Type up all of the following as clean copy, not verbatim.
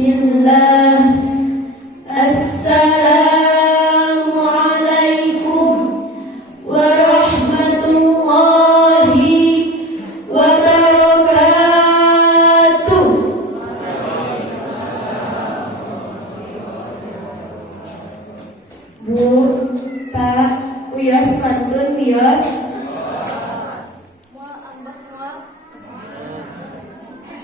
Bismillah. Assalamualaikum warahmatullahi wabarakatuh. Bu, Pak, Uyos mantun Uyos.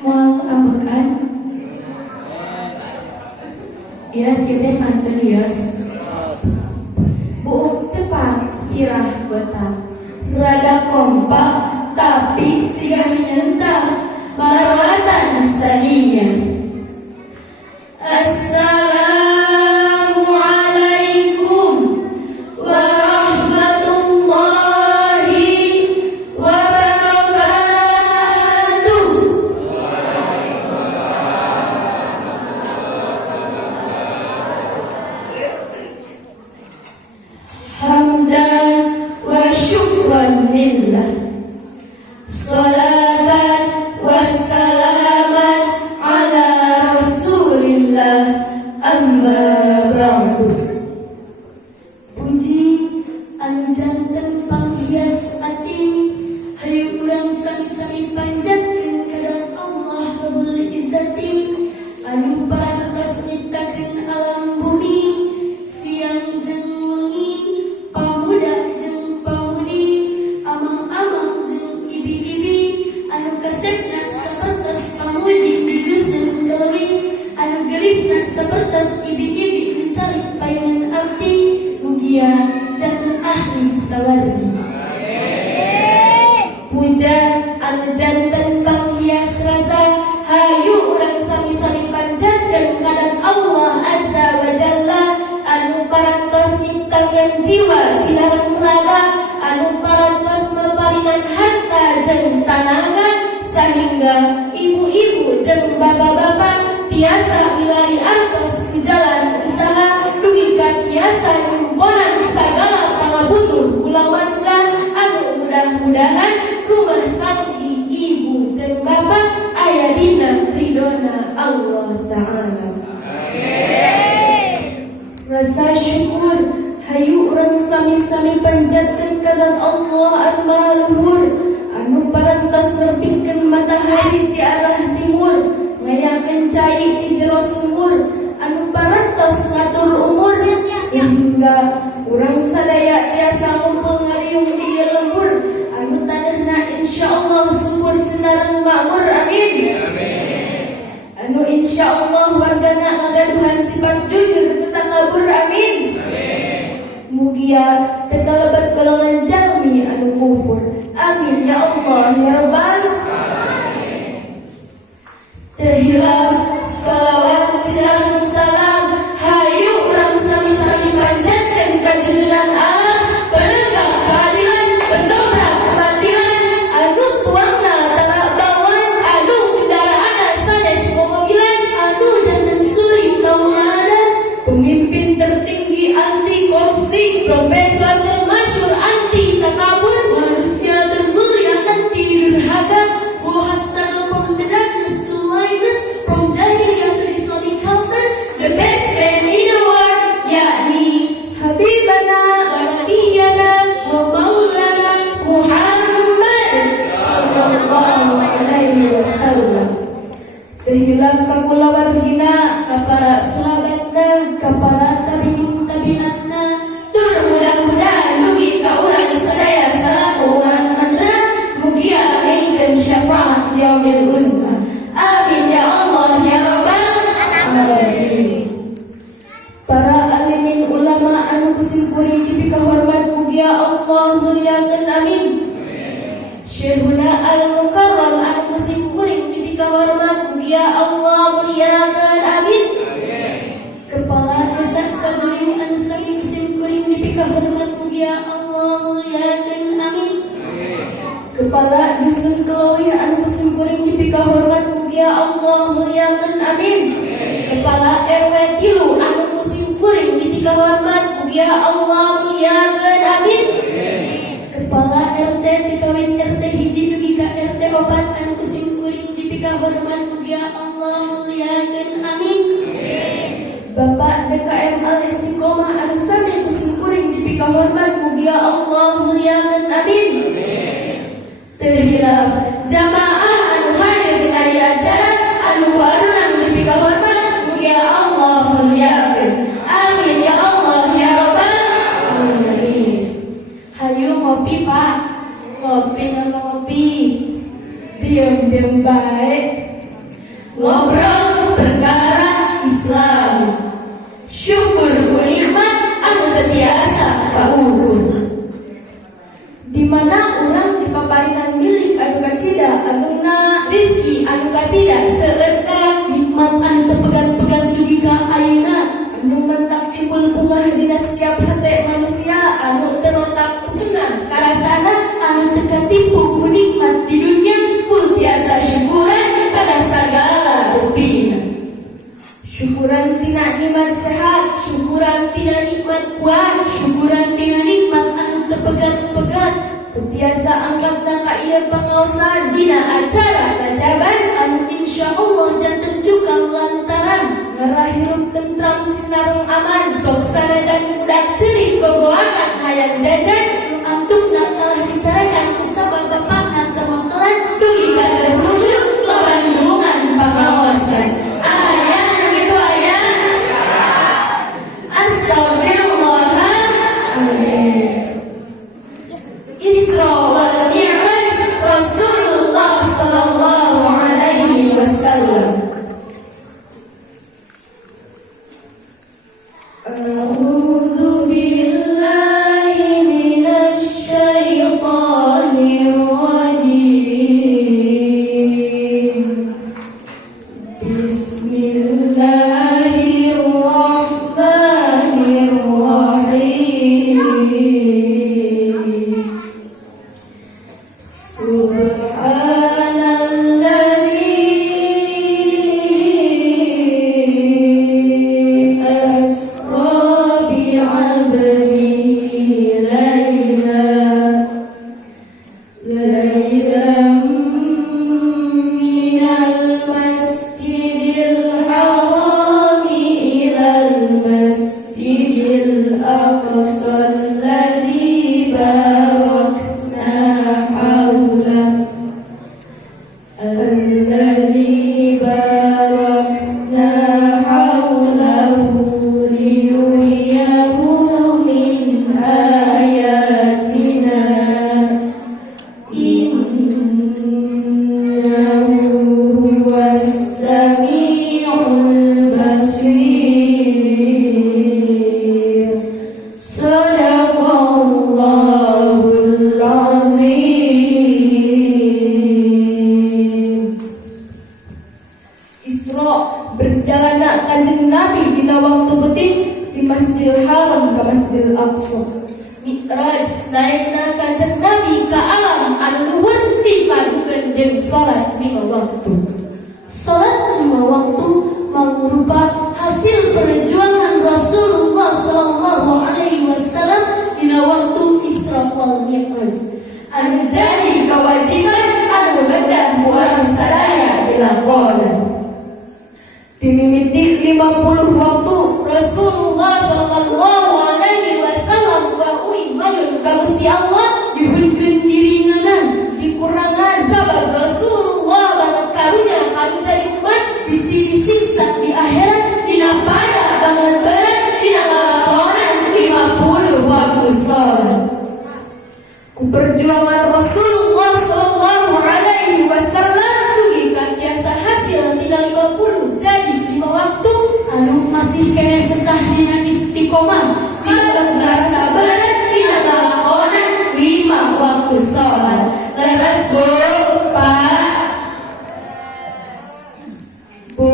Moal ambekan. Uyos kita mantun Uyos. Bu, cepat sirah gota. Rada kompak tapi siga menyentak marawatan saniya. Assalamualaikum warahmatullahi wabarakatuh. Hamdan wa syukran lillah, salatan wassalaman ala rasulillah, amma ba'du. Puji anu janten panghias ati, hayu urang sami-sami panjatkeun kadat Allah Rabbul Izzati anu parantos nyiptakeun alam bumi, siang jeung wengi, pamuda jeung pamudi, amang-amang jeung ibi-ibi, anu kasepna sapertos pamudi di dusun Kelwi, anu gelisna sapertos ibi-ibi nu calik payunan abdi, mugia janten ahli sawargi. Puja anu janten panghias rasa, hayu urang sami-sami panjatkeun kadat Allah Azza wa Jalla anu parantos nyiptakeun jiwa silaran raga, anu parantos maparingan harta jeung tanaga, sehingga ibu-ibu jeung bapak-bapak tiasa milari artos ku jalan usaha, dugi ka tiasa nyumponan sagala pangabutuh ulah warga, anu mudah-mudahan rumah tangga ibu jeung bapak aya dina ridona Allah Ta'ala. Rasa syukur hayu urang sami-sami panjatkeun kadat Allah anu maha luhur, anu parantos nerbitkeun matahari ti arah timur, ngayakeun cai ti jero sumur, anu parantos ngatur umur, sehingga urang sadaya tiasa ngumpul ngariung di ieu lembur, anu tanahna insyaallah subur sinareng makmur, amin. Anu insyaallah wargana ngagaduhan sifat jujur teu takabur, amin. Mugia teu kalebat golongan jalmi anu kufur, amin ya Allah ya rabbal alamin. Tehilap salawat silang salam, hayu urang sami-sami panjatkeun ka junjungan alam, penegak keadilan, pendobrak kebatilan, anu tuangna tara bawan, anu kendaraana sanes mobilan, anu janten suri tauladan, pemimpin tertinggi anti korupsi, profesor termasyhur anti takabur, manusia termulia anti durhaka, buhastana pembedak Nestulainus, from Jahiliyah to Islamic culture, the best man in the world, yakni Habibana wa Nabiyana wa Maulana Muhammad sallallahu alaihi wasallam. Tehilap kamula warhina ka para sahabatna, ka para tabiin tabiatna, tur mudah-mudahan mugi ka urang sadaya salaku manna, mugia ngaingkeun syafaat yaumil uzma. Amin ya Allah ya rabbal alamin. Para alimin ulama anu kusimkuring kipi kahormat, mugia Allah muliakeun, amin. Syekhuna al-mukarram anu kusimkuring kipi kahormat, mugia Allah muliakeun, amin. Kepala desa saguling anu saking simkuring kipi kahormat, mugia Allah muliakeun, amin. Kepala dusun Kelawih anu kusimkuring kipi kahormat, mugia Allah muliakeun, amin. Kepala RW 3 anu kusimkuring kipi kahormat, mugia Allah muliakeun, amin. Kepala RT tikawin RT hiji dugi ka RT 4 anu kusimkuring kipi kahormat, mugia Allah muliakeun, amin. Bapak DKM Al-Istiqomah anu sami kusim kuring dipika hormat mugia Allah muliakeun amin. Teu hilap jamaah anu hadir dina ieu acara anu kuarunang dipika hormat mugia Allah muliakeun amin ya Allah ya rabbal alamin. Hayu ngopi Pak. Ngopi ngopi. Diam baik. Ngobrol perkara Islam. Syukur ku nikmat anu teu tiasa kaukur. Di mana urang dipaparinan milik anu kacida agengna rezeki anu kacida serta nikmat anu teu pegat-pegat dugi ka ayeuna anu mentak timbul bungah dina setiap hate manusia anu teu notak tukuna karasana anu teu katipu ku nikmat di dunia ku tiasa syukuran kana sagala rupina. Syukuran tina nikmat sehat, syukuran tina nikmat kuat, syukuran tina nikmat anu teu pegat-pegat. Tiasa angkatna ka ieu pangaosan dina acara tajaban anu insyaallah janten cukang lantaran ngarahirup tentram sinarung aman sok sanajan budak ceurik gogoakan hayang jajan nu antupna kalah dicarakan ku sabab bapakna teu makelan dugi ka terwujud lawan hubungan pangaosan. Isra wal Mi'raj Rasulullah sallallahu alaihi wasallam. A'udzu billahi minasy syaithanir rajim. Bismillahirrahmanirrahim. Berjalanna kanjeng Nabi dina waktu beting di Masjidil Haram ka Masjidil Aqsa. Mi'raj naikna kanjeng Nabi ka alam anu luhur dipadukeun jeung salat 5 waktu. Salat 5 waktu mangrupa hasil perjuangan Rasulullah sallallahu alaihi wasallam dina waktu Isra wal Mi'raj. Anu jadi kewajiban anu bedah urang sadaya dilakona. Dimimiti 50 waktu Rasulullah sallallahu alaihi wasallam wa'ui mayun ka Gusti Allah dihunkeun diringanan dikurangan sabab Rasulullah banget karunya kami jadi umat bisi disiksa di akhirat dina pada banget berat dina ngalakonan 50 waktu salat. Ku perjuangan Rasulullah sallallahu alaihi wasallam dugi ka tiasa hasil tina 50 jadi 5 waktu anu masih kene sesah dina istiqomah dina ngerasa berat dina ngalakonan 5 waktu salat. Leres Bu, Pak, Bu,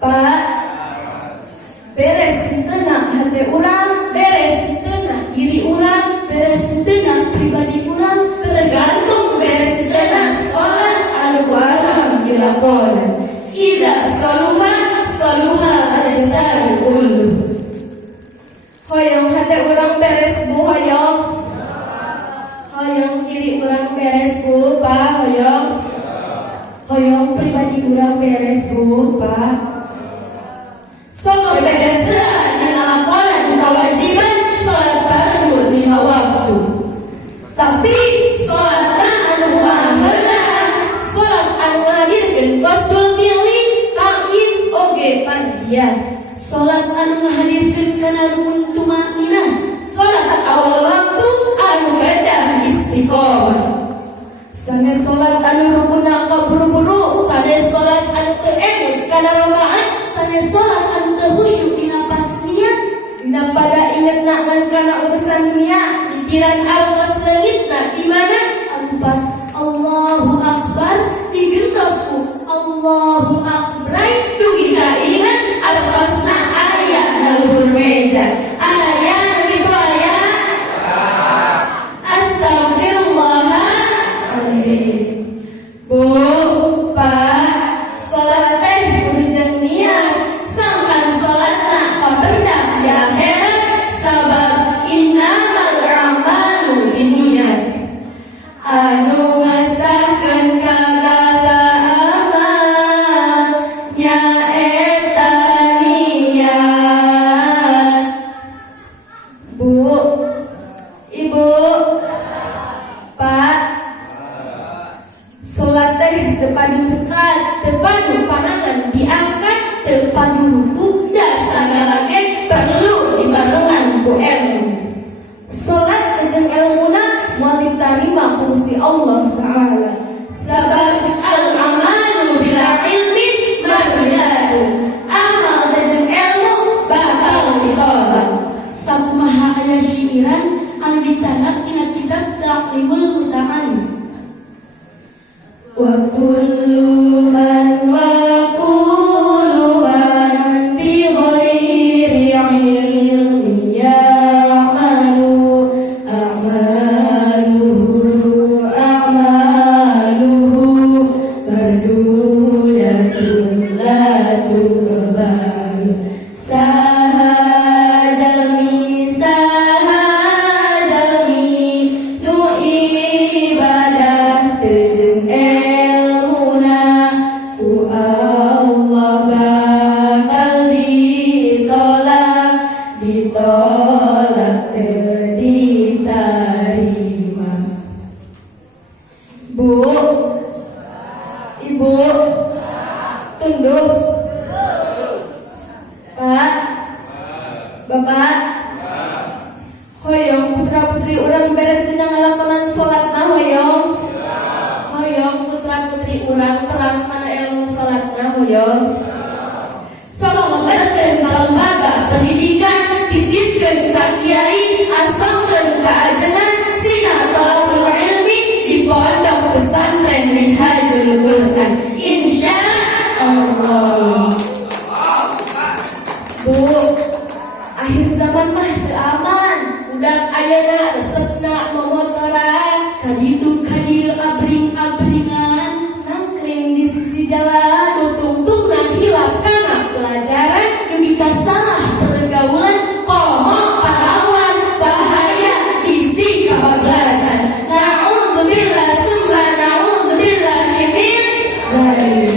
Pak, beres tena hati urang, beres tena diri urang, beres tena pribadi urang, tergantung beres tena salat anu kuarang dilakonan. Ida saluha al-ajsam kullu. Hoyong hati urang bahagia. Salat anu ngahadirkeun kana rukun tumaninah. Salat awal waktu anu kedah istiqomah. Sanes salat anu rukunna kaburu-buru, sanes salat anu teu emut kana rakaat, sanes salat anu teu khusyuk dina pas niat. Dina pada ingetna ngan kana urusan dunia, pikiran artos leungitna di mana anu pas Allahu Akbar digertosku Allahu Akbar dugi ka ingat artosna aya na luhur meja aya nu aya astagfirullahaladzim. Bu, Pak, salat teh kudu jeung niat sangkan salatna papendak di akhirat sabab innamal a'malu binniyat. Anu ngasahkeun sagala amal nyaeta niat. Bu, Ibu, Pak, salat teh teu padu cekat, teu padu panangan diangkat, teu padu ruku, da sagala ge perlu dibarengan ku ilmu. Salat jeung ilmuna moal ditarima ku Gusti Allah Ta'ala. Sabab al-amalu bila ilmi mardudatu. Amal jeung ilmu bakal ditolak. Sakumaha aya syairan anu dicatat dina kitab Taqlimul Muta'allim. Wa kullu man bi ghairi ilmi ya'malu a'maluhu mardudatun la tuqbal. Sahajalmi nu ibadah teu jeung ilmuna ku Allah bakal ditolak teu ditarima. Bu, Ibu, tunduk. Pak, Bapak, hoyong putra putri urang beres dina ngalakonan salatna hoyong. Hoyong putra putri urang terang kana ilmu salatna hoyong. Salawatkeun ka lembaga pendidikan, titipkeun ka kiai, asalkeun ka ajengan sina talabul ilmi di pondok pesantren Minhajul Quran. Insyaallah. Bu, akhir zaman mah teu aman. Budak ayeuna resepna momotoran, kaditu kadieu abring-abringan, nangkring di sisi jalan, nu tungtungna hilap kana pelajaran, dugi ka salah pergaulan, komo pahlawan, bahaya isi kabablasan. Na'udzubillah summa na'udzubillah min dzalik.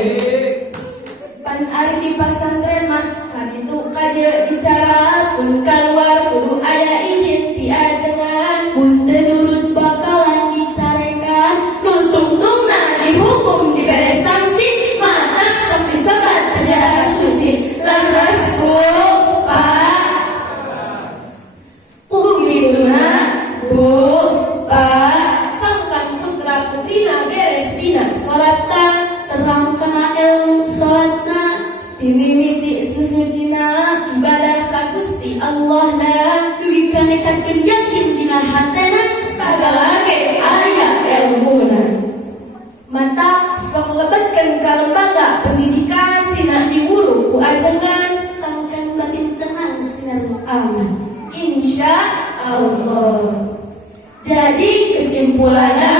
Pan ari di pesantren mah kaditu kadieu bicara pun kaluar kudu aya izin ti ajengan. Mun teu nurut bakalan dicarekan, nu tungtungna dihukum dibere sanksi, matak sampai sabat penjara suci. Leres Bu, Pak, kudu giduna. Bu, Pak, sangkan putra putrina beres dina salatna, terang kana ilmu salatna, dimimiti susucina ibadah ka Gusti Allah na, dugi kanekatkeun yakin dina hatena sagala ge aya ilmuna. Mantap, sok lebetkeun ka lembaga pendidikan sina diwuru ku ajengan, sangkan batin tenang sinar aman. Insyaallah. Jadi kesimpulanna